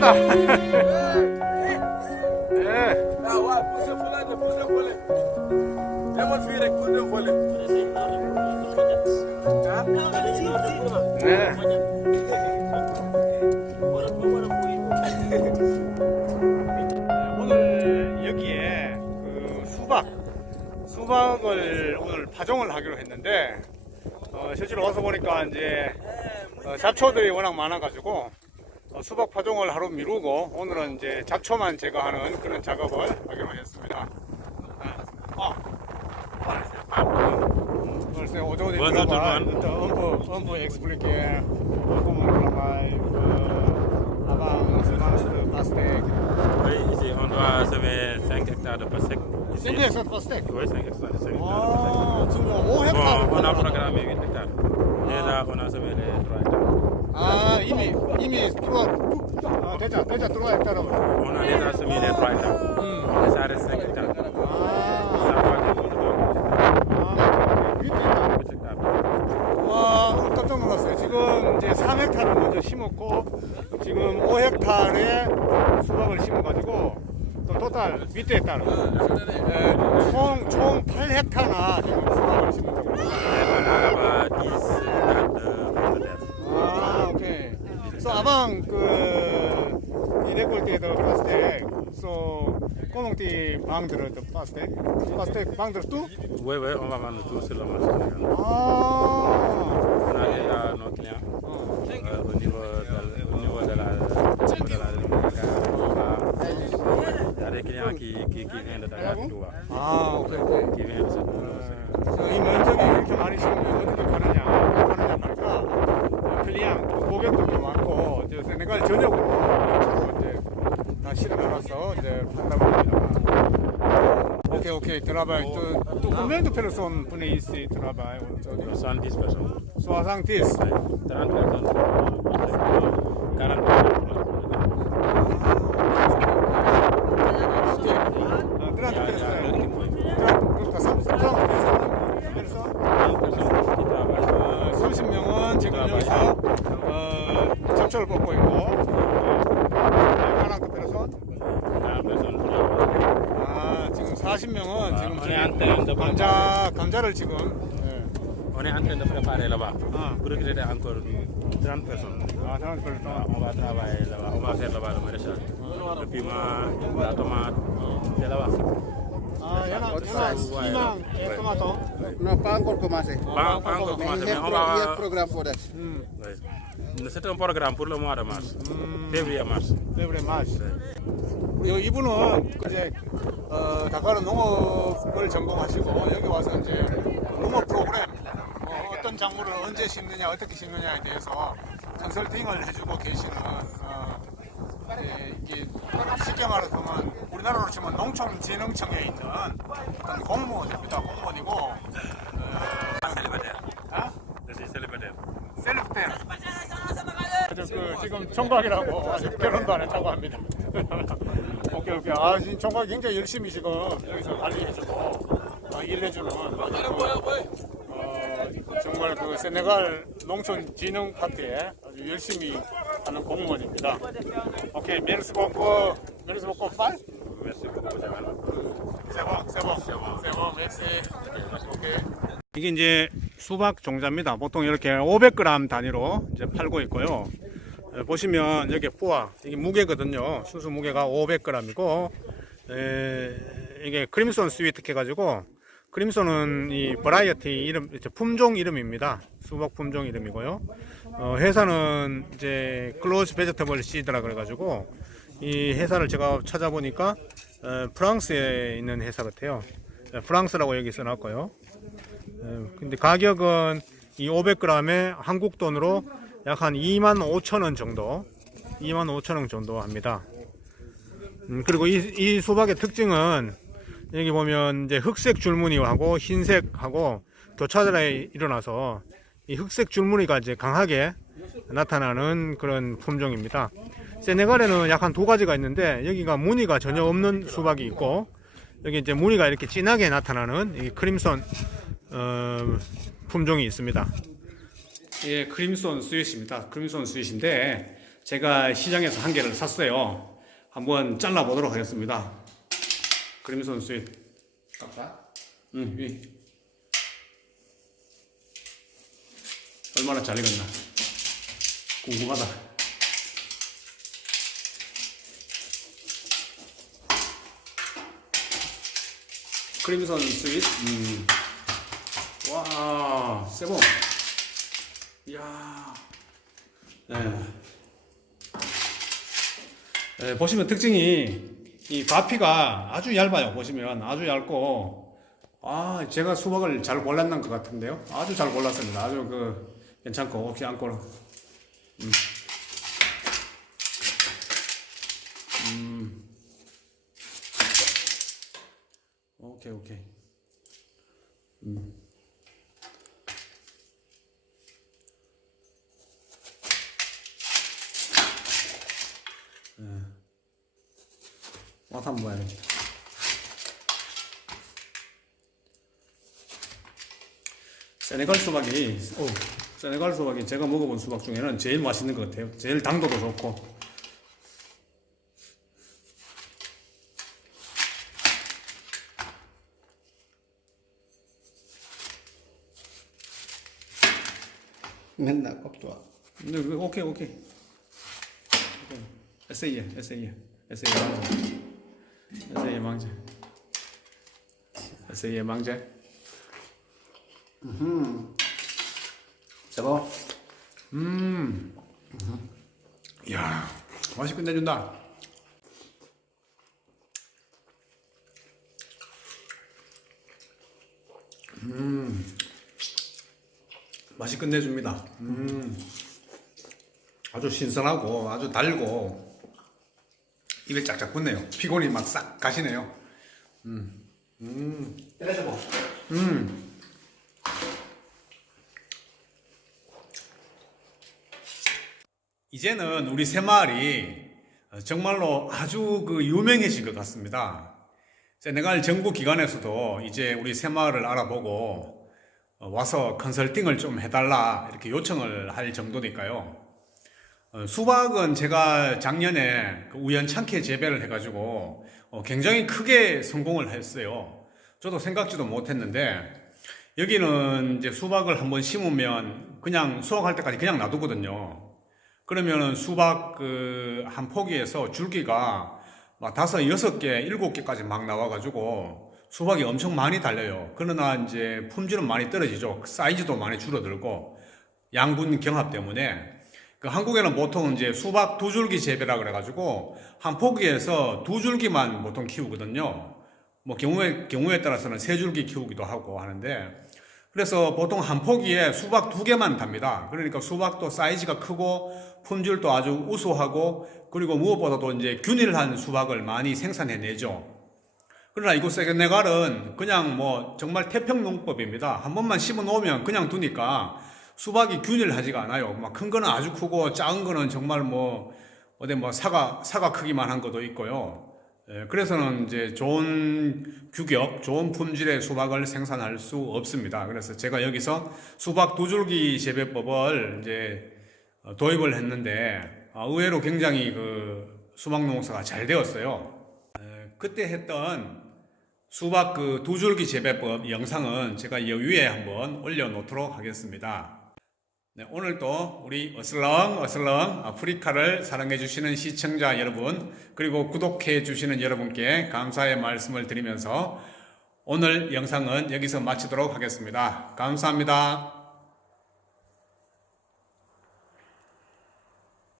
아. 네. Poes even volle. Neem wat vier, ik poes even volle. 네. 오늘 여기에 그 수박, 수박을 오늘 파종을 하기로 했는데, 어, 실제로 와서 보니까 이제 어, 잡초들이 워낙 많아가지고 어, 수박 파종을 하루 미루고 오늘은 이제 잡초만 제거하는 그런 작업을 하기로 했습니다. 아, um um uh, pastèque. Oui, ici on doit semer 5 hectares de pastèque. Ici. C'est bien cette pastèque. Oui, 5 hectares de 5 hectares. 아, 지금 5 Bon, 헥타르. on a programmé 8 hectares. Déjà, on a semé les 3 hectares. 아, 이미 이미 들어와. 아, 대자 대자 들어와 a déjà semé les 3 hectares. 음. 5 hectares. 아, 아, 밑에 있다. 8 hectares. 와, 깜짝 놀랐어요. 지금 이제 3헥타를 먼저 심었고, 지금 5헥타르에 수박을 심어가지고, 또 토탈 밑에 따라 에, 총, 총 8헥타나 지금 수박을 심었다고. Et on a là-bas 10 hectares de pomme de terre. 아, 오케이. So, avant que il récolte de pastèque, so, comment tu vends de pastèque? Pastèque, vendre tout? Oui, oui, on va vendre tout sur le marché. sénégalais. 아, On a déjà nos clients euh, au, niveau de, au niveau de la, de la Il y a des clients qui, qui, qui viennent de Dakar, de Touba, 아, 오케이, 오케이. qui viennent de cette 그래서 이 면적이 이렇게 많이 심으면 어떻게 파느냐 파느냐 말까 클리앙 고객들도 많고 이제 세네갈 전역으로 이제 다 실어놔서 이제 판다고 합니다. 오케이 오케이 드라바이 또, 또 combien personnes venez ici travailler aujourd'hui 70 personnes. 70 30 personnes. 40 personnes. 오케이 아, 30 personnes 30 personnes 30 personnes qui travaillent. 30명은 지금 여기서 어, 잡초를 뽑고 있고 30명은 지금 저기 감자 감자를 지금 On est en train de préparer là-bas ah. pour recruter encore 30 personnes. Ah, 30 personnes. Ah, on va travailler là-bas, on va faire là-bas le maraîchage. Ah. Le piment, la tomate, c'est là-bas. Ah, il y en a, il y en a, piment et tomate. Non, pas encore commencé. Pas, pas encore commencé, mais on va... Il y a un programme pour ça. Hmm. Oui. C'est un programme pour le mois de mars. Février-mars. 우리 이분은 이제 어, 다카르 농업을 전공하시고 여기 와서 이제 농업 프로그램 어, 어떤 작물을 언제 심느냐 어떻게 심느냐에 대해서 컨설팅을 해주고 계시는 어, 예, 이게 쉽게 말하면 우리나라로 치면 농촌진흥청에 있는 어떤 공무원입니다. 공무원이고 어, 지금 총각이라고 아직 결혼도 안 했다고 합니다. 오케이 오케이. 아 지금 총각 굉장히 열심히 지금 여기서 관리해주고 아, 일해주는 어, 정말 그 세네갈 농촌 진흥 파트에 아주 열심히 하는 공무원입니다. 오케이 메르스 보고 메르스 메르시. 오케이. 이게 이제 수박 종자입니다. 보통 이렇게 500g 단위로 이제 팔고 있고요. 에, 보시면 여기 뿌아 이게 무게거든요. 순수 무게가 500g이고 이게 크림손 스위트 해가지고 크림손은 이 버라이어티 이름 품종 이름입니다. 수박 품종 이름이고요. 어, 회사는 이제 클로즈 베지터블 시드라 그래가지고 이 회사를 제가 찾아보니까 어, 프랑스에 있는 회사 같아요. 에, 프랑스라고 여기 써놨고요. 에, 근데 가격은 이 500g에 한국 돈으로 약 한 2만 5천 원 정도, 2만 5천 원 정도 합니다. 음, 그리고 이, 이 수박의 특징은 여기 보면 이제 흑색 줄무늬하고 흰색하고 교차절에 일어나서 이 흑색 줄무늬가 이제 강하게 나타나는 그런 품종입니다. 세네갈에는 약 한 두 가지가 있는데 여기가 무늬가 전혀 없는 수박이 있고 여기 이제 무늬가 이렇게 진하게 나타나는 이 크림손 어, 품종이 있습니다. 예, 크림손 스윗입니다. 크림손 스윗인데 제가 시장에서 한 개를 샀어요. 한번 잘라 보도록 하겠습니다. 크림슨 스윗. 깝다. 응, 이. 얼마나 잘 익었나 궁금하다. 크림선 스윗. 음. 와, 세보. 이야. 네. 네, 보시면 특징이 이 과피가 아주 얇아요. 보시면 아주 얇고 아 제가 수박을 잘 골랐는 것 같은데요. 아주 잘 골랐습니다. 아주 그 괜찮고 혹시 않고 음. 음. 오케이 오케이. 음. 맛 한번 봐야겠다. 세네갈 수박이, 오, 세네갈 수박이 제가 먹어본 수박 중에는 제일 맛있는 것 같아요. 제일 당도도 좋고. 맨날. 근데 그- 오케이, 오케이. 오케이. 에세이에, 에세이에, 에세이 망제. 에세이의 망제. 에세이의 망제. 세보. 음. 이야, 맛이 끝내준다. 음. 맛이 끝내줍니다. 음. 아주 신선하고 아주 달고 입에 짝짝 붙네요. 피곤이 막 싹 가시네요. 때려 세보. 음. 이제는 우리 새 마을이 정말로 아주 그 유명해진 것 같습니다. 세네갈 정부 기관에서도 이제 우리 새 마을을 알아보고 어, 와서 컨설팅을 좀 해달라 이렇게 요청을 할 정도니까요. 어, 수박은 제가 작년에 그 우연찮게 재배를 해가지고 어, 굉장히 크게 성공을 했어요. 저도 생각지도 못했는데 여기는 이제 수박을 한번 심으면 그냥 수확할 때까지 그냥 놔두거든요. 그러면 수박 그 한 포기에서 줄기가 막 다섯, 여섯 개, 일곱 개까지 막 나와가지고 수박이 엄청 많이 달려요. 그러나 이제 품질은 많이 떨어지죠. 사이즈도 많이 줄어들고 양분 경합 때문에 그 한국에는 보통 이제 수박 두 줄기 재배라 그래가지고 한 포기에서 두 줄기만 보통 키우거든요. 뭐 경우에 경우에 따라서는 세 줄기 키우기도 하고 하는데 그래서 보통 한 포기에 수박 두 개만 답니다. 그러니까 수박도 사이즈가 크고 품질도 아주 우수하고 그리고 무엇보다도 이제 균일한 수박을 많이 생산해내죠. 그러나 이곳 세네갈은 그냥 뭐 정말 태평농법입니다. 한 번만 심어 놓으면 그냥 두니까 수박이 균일하지가 않아요. 막 큰 거는 아주 크고 작은 거는 정말 뭐 어디 뭐 사과 사과 크기만 한 것도 있고요. 예, 그래서는 이제 좋은 규격, 좋은 품질의 수박을 생산할 수 없습니다. 그래서 제가 여기서 수박 두 줄기 재배법을 이제 어, 도입을 했는데 아, 의외로 굉장히 그 수박 농사가 잘 되었어요. 에, 그때 했던 수박 그 두 줄기 재배법 영상은 제가 이 위에 한번 올려놓도록 하겠습니다. 네, 오늘도 우리 어슬렁 어슬렁 아프리카를 사랑해 주시는 시청자 여러분 그리고 구독해 주시는 여러분께 감사의 말씀을 드리면서 오늘 영상은 여기서 마치도록 하겠습니다. 감사합니다.